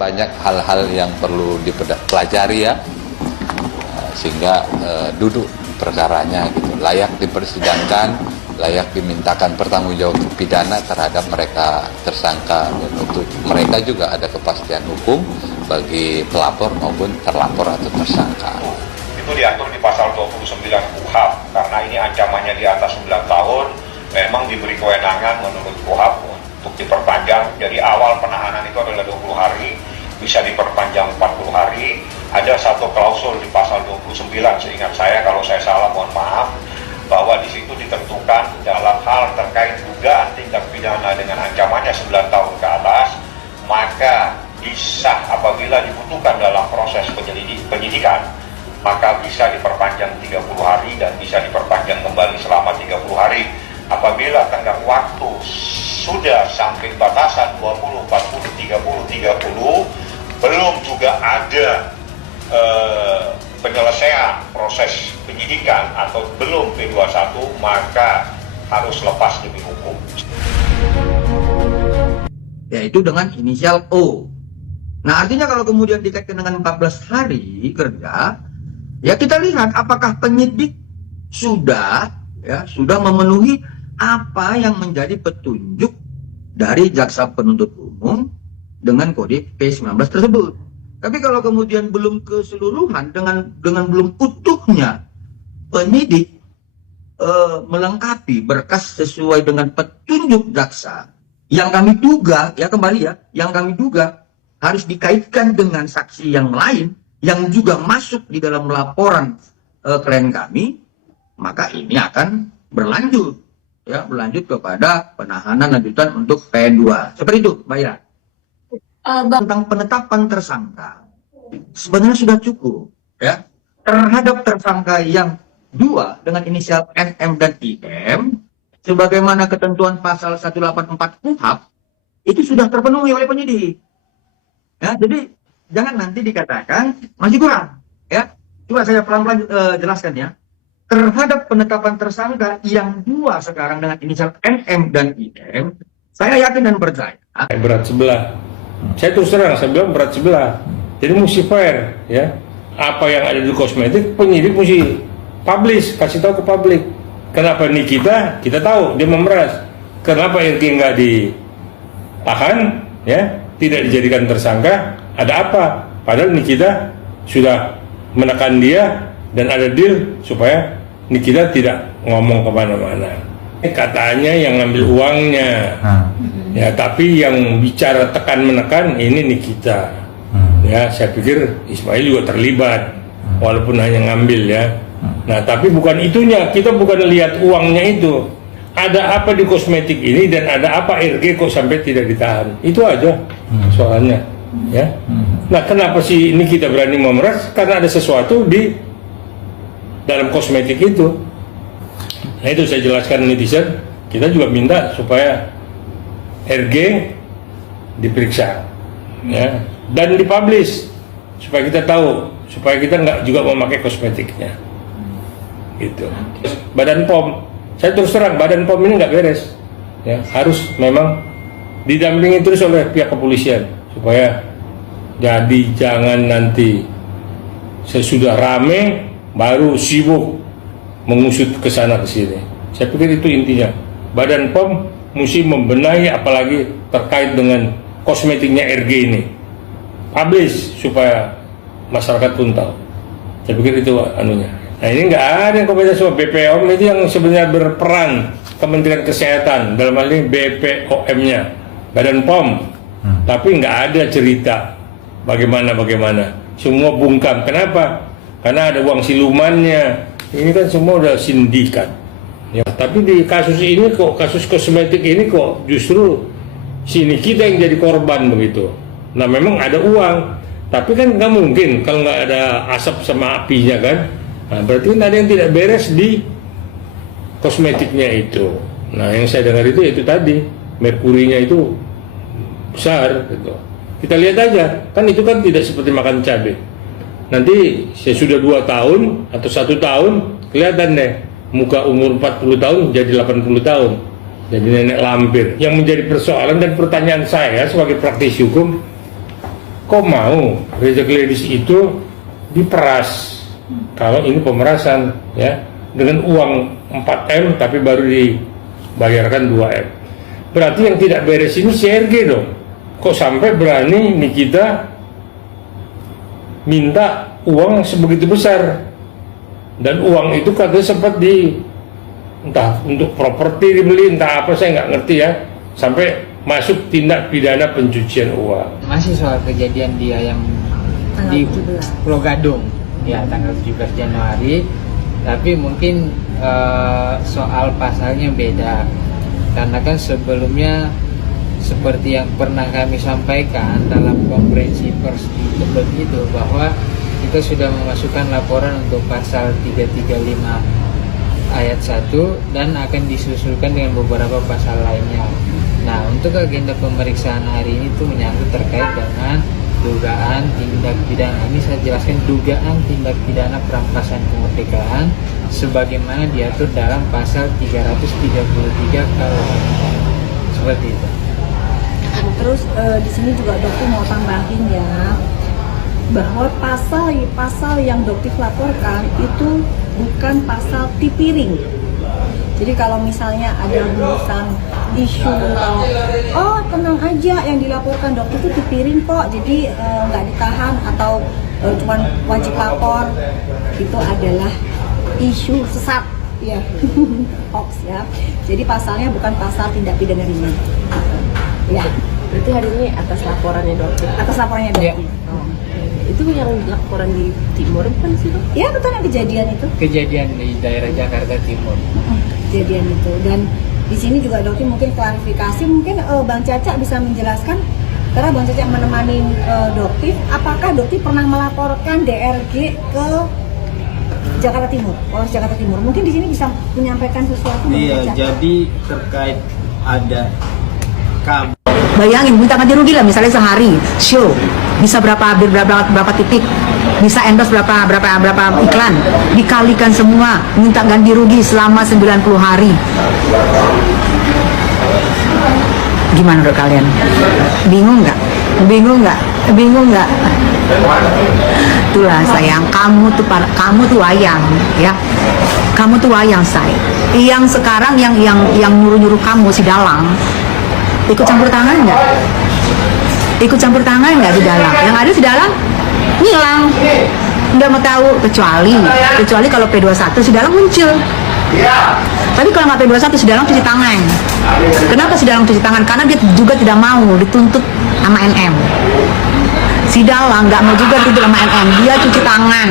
banyak hal-hal yang perlu dipelajari ya, sehingga duduk perkaranya gitu, layak dipersidangkan, layak dimintakan pertanggungjawab pidana terhadap mereka tersangka, dan untuk mereka juga ada kepastian hukum bagi pelapor maupun terlapor atau tersangka. Itu diatur di pasal 29 KUHP, karena ini ancamannya di atas 9 tahun, memang diberi kewenangan menurut KUHP untuk diperpanjang. Jadi awal penahanan itu adalah 20 hari, bisa diperpanjang 40 hari. Ada satu klausul di pasal 29, seingat saya, kalau saya salah mohon maaf, bahwa di situ ditentukan dalam hal terkait dugaan tindak pidana dengan ancamannya 9 tahun ke atas, maka bisa apabila dibutuhkan dalam proses penyidikan, maka bisa diperpanjang 30 hari dan bisa diperpanjang kembali selama 30 hari. Apabila tenggang waktu sudah sampai batasan 20, 40, 30, belum juga ada penyelesaian proses penyidikan atau belum P21, maka harus lepas demi hukum. Yaitu dengan inisial O. Nah, artinya kalau kemudian dikaitkan dengan 14 hari kerja, ya kita lihat apakah penyidik sudah memenuhi apa yang menjadi petunjuk dari jaksa penuntut umum dengan kode P19 tersebut. Tapi kalau kemudian belum keseluruhan, dengan belum utuhnya penyidik melengkapi berkas sesuai dengan petunjuk jaksa, yang kami duga, ya kembali ya, yang kami duga harus dikaitkan dengan saksi yang lain yang juga masuk di dalam laporan klien kami, maka ini akan berlanjut kepada penahanan lanjutan untuk P2. Seperti itu, Mbak Ira. Tentang penetapan tersangka sebenarnya sudah cukup ya, terhadap tersangka yang dua dengan inisial NM dan IM sebagaimana ketentuan pasal 184 KUHP itu sudah terpenuhi oleh penyidik ya. Jadi jangan nanti dikatakan masih kurang ya. Coba saya pelan-pelan jelaskan ya. Terhadap penetapan tersangka yang dua sekarang dengan inisial NM dan IM, saya yakin dan percaya berat sebelah. Saya terus terang, saya bilang berat sebelah. Jadi mesti fair, ya. Apa yang ada di kosmetik, penyidik mesti publish, kasih tahu ke publik. Kenapa Nikita, kita tahu dia memeras. Kenapa Irgi nggak ditahan, ya, tidak dijadikan tersangka? Ada apa? Padahal Nikita sudah menekan dia dan ada deal supaya Nikita tidak ngomong kemana-mana. Katanya yang ngambil uangnya, ya, tapi yang bicara tekan menekan ini Nikita. Ya, saya pikir Ismail juga terlibat, walaupun hanya ngambil ya. Nah, tapi bukan itunya, kita bukan lihat uangnya itu. Ada apa di kosmetik ini dan ada apa RG kok sampai tidak ditahan? Itu aja soalnya, ya. Nah, kenapa sih ini kita berani memeras? Karena ada sesuatu di dalam kosmetik itu. Nah, itu saya jelaskan netizen. Kita juga minta supaya RG diperiksa, ya, dan dipublish supaya kita tahu, supaya kita nggak juga memakai kosmetiknya, gitu. Badan POM, saya terus terang, Badan POM ini nggak beres, ya, harus memang didampingi terus oleh pihak kepolisian supaya jadi jangan nanti sesudah rame baru sibuk mengusut ke sana ke sini. Saya pikir itu intinya. Badan POM mesti membenahi apalagi terkait dengan kosmetiknya RG ini. Publish supaya masyarakat pun tahu. Saya pikir itu anunya. Nah, ini nggak ada yang kompeten sama BPOM itu yang sebenarnya berperan Kementerian Kesehatan, dalam hal ini BPOM-nya, Badan POM. Tapi nggak ada cerita bagaimana. Semua bungkam. Kenapa? Karena ada uang silumannya. Ini kan semua udah sindikat. Ya, tapi di kasus ini kok, kasus kosmetik ini kok justru sini kita yang jadi korban begitu. Nah, memang ada uang, tapi kan nggak mungkin kalau nggak ada asap sama apinya kan. Nah, berarti kan ada yang tidak beres di kosmetiknya itu. Nah, yang saya dengar itu tadi merkurinya itu besar gitu. Kita lihat aja, kan itu kan tidak seperti makan cabai. Nanti sesudah 2 tahun atau 1 tahun kelihatan deh muka umur 40 tahun jadi 80 tahun, jadi nenek lampir. Yang menjadi persoalan dan pertanyaan saya sebagai praktisi hukum, kok mau reject ladies itu diperas? Kalau ini pemerasan ya, dengan uang 4M tapi baru dibayarkan 2M. Berarti yang tidak beres ini CRG dong. Kok sampai berani Nikita minta uang sebegitu besar? Dan uang itu katanya sempat entah untuk properti dibeli, entah apa, saya nggak ngerti ya. Sampai masuk tindak pidana pencucian uang. Masih soal kejadian dia yang di Pulau Gadung ya tanggal 17 Januari, tapi mungkin soal pasalnya beda, karena kan sebelumnya seperti yang pernah kami sampaikan dalam konferensi pers di Tebet itu, bahwa kita sudah memasukkan laporan untuk pasal 335 ayat 1 dan akan disusulkan dengan beberapa pasal lainnya. Nah, untuk agenda pemeriksaan hari ini itu menyangkut terkait dengan dugaan tindak pidana. Ini saya jelaskan, dugaan tindak pidana perampasan kemerdekaan sebagaimana diatur dalam pasal 333 KUHP. Seperti itu. Terus di sini juga dokter mau tambahin ya, bahwa pasal yang dokter laporkan itu bukan pasal tipiring. Jadi kalau misalnya ada urusan isu, oh tenang aja, yang dilaporkan dokter itu tipiring kok, jadi nggak ditahan atau cuma wajib lapor, itu adalah isu sesat ya, hoax ya. Jadi pasalnya bukan pasal tindak pidana ringan. Ya. Berarti hari ini atas laporannya dokter. Atas laporannya dokter. Ya. Oh. Itu yang laporan di Timur kan sih dok? Ya betul, yang kejadian itu. Kejadian di daerah Jakarta Timur. Kejadian itu, dan di sini juga dokter mungkin klarifikasi, mungkin Bang Caca bisa menjelaskan, karena Bang Caca menemani dokter, apakah dokter pernah melaporkan DRG ke Jakarta Timur, Polres Jakarta Timur? Mungkin di sini bisa menyampaikan sesuatu. Iya, jadi terkait ada kabar. Bayangin, minta ganti rugi lah, misalnya sehari show bisa berapa titik, bisa endorse berapa iklan, dikalikan semua, minta ganti rugi selama 90 hari. Gimana menurut kalian? Bingung nggak? Itulah sayang, kamu tuh wayang ya, kamu tuh wayang say. Yang sekarang yang nyuruh kamu si Dalang ikut campur tangan nggak? Di dalam? Yang ada si Dalang ngilang, nggak mau tahu, kecuali kalau P21 si Dalang muncul. Tapi kalau nggak P21 si Dalang cuci tangan. Kenapa si Dalang cuci tangan? Karena dia juga tidak mau dituntut sama NM. Si Dalang nggak mau juga dituntut sama NM, dia cuci tangan.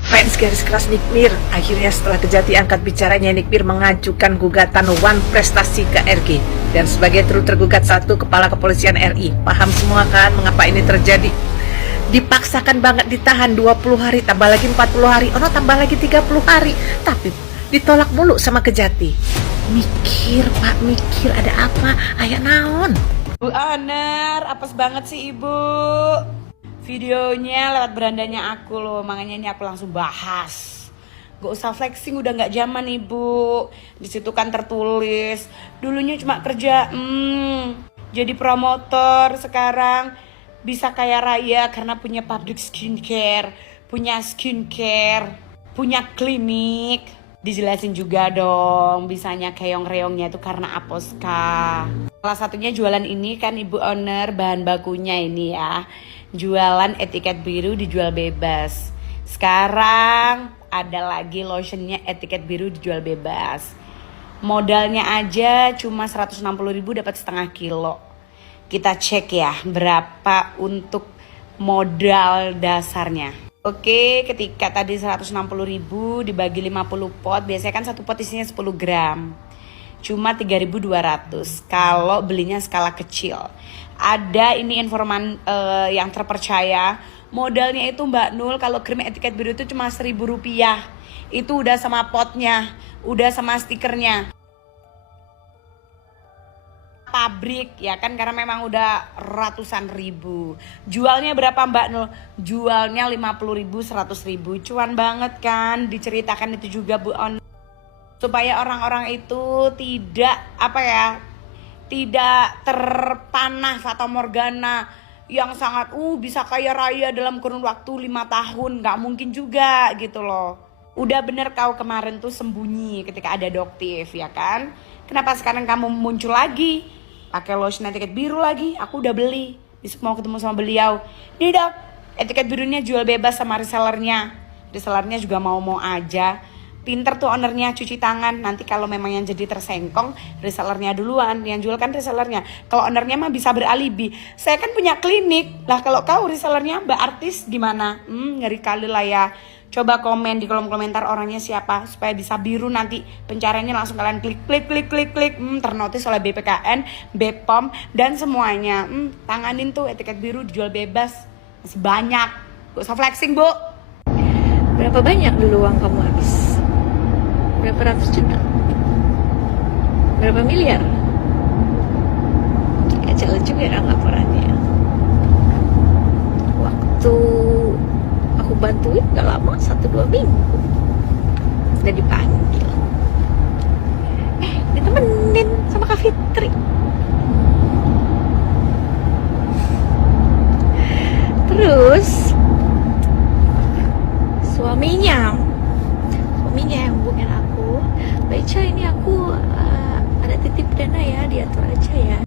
Fans garis keras Nikmir. Akhirnya setelah Kejati angkat bicaranya, Nikmir mengajukan gugatan One Prestasi ke RG. Dan sebagai tergugat satu, Kepala Kepolisian RI. Paham semua kan mengapa ini terjadi? Dipaksakan banget ditahan 20 hari, tambah lagi 40 hari, tambah lagi 30 hari. Tapi ditolak mulu sama Kejati. Mikir Pak, mikir, ada apa? Ayah naon? Bu Oner, apes banget sih Ibu. Videonya lewat berandanya aku loh, makanya ini aku langsung bahas. Gak usah flexing, udah gak zaman Ibu. Di situ kan tertulis, dulunya cuma kerja jadi promotor, sekarang bisa kaya raya karena punya pabrik skincare, punya klinik. Dijelasin juga dong, bisanya keong-reongnya itu karena Aposka. Salah satunya jualan ini kan Ibu Owner, bahan bakunya ini ya. Jualan etiket biru dijual bebas. Sekarang ada lagi lotionnya etiket biru dijual bebas. Modalnya aja cuma 160.000 dapat setengah kilo. Kita cek ya berapa untuk modal dasarnya. Oke, ketika tadi 160.000 dibagi 50 pot, biasanya kan satu pot isinya 10 gram. Cuma 3.200 kalau belinya skala kecil. Ada ini informan yang terpercaya, modalnya itu Mbak Nul kalau krim etiket biru itu cuma Rp1.000. Itu udah sama potnya, udah sama stikernya. Pabrik ya kan, karena memang udah ratusan ribu. Jualnya berapa Mbak Nul? Jualnya 50.000, 100.000. Cuan banget kan, diceritakan itu juga Bu On. Supaya orang-orang itu tidak tidak terpanah atau morgana yang sangat bisa kaya raya dalam kurun waktu 5 tahun. Nggak mungkin juga gitu loh. Udah bener kau kemarin tuh sembunyi ketika ada Doktif ya kan. Kenapa sekarang kamu muncul lagi? Pakai lotion etiket biru lagi. Aku udah beli. Besok mau ketemu sama beliau. Nih Dok, etiket birunya jual bebas sama resellernya. Resellernya juga mau-mau aja. Pinter tuh ownernya cuci tangan. Nanti kalau memang yang jadi tersengkong, resellernya duluan. Yang jual kan resellernya. Kalau ownernya mah bisa beralibi. Saya kan punya klinik. Lah kalau kau resellernya Mbak Artis gimana? Ngeri kali lah ya. Coba komen di kolom komentar orangnya siapa. Supaya bisa biru nanti pencariannya langsung kalian klik. Ternotis oleh BPKN, BPOM, dan semuanya. Tanganin tuh etiket biru dijual bebas. Masih banyak. Gak usah flexing Bu. Berapa banyak dulu uang kamu habis? Berapa ratus juta? Berapa miliar? Kacau juga dong laporannya. Waktu aku bantuin gak lama, 1-2 minggu udah dipanggil. Ditemenin sama Kak Fitri. Terus suaminya yang hubungin aku, Mbak Ica ini aku ada titip dana ya, diatur aja ya.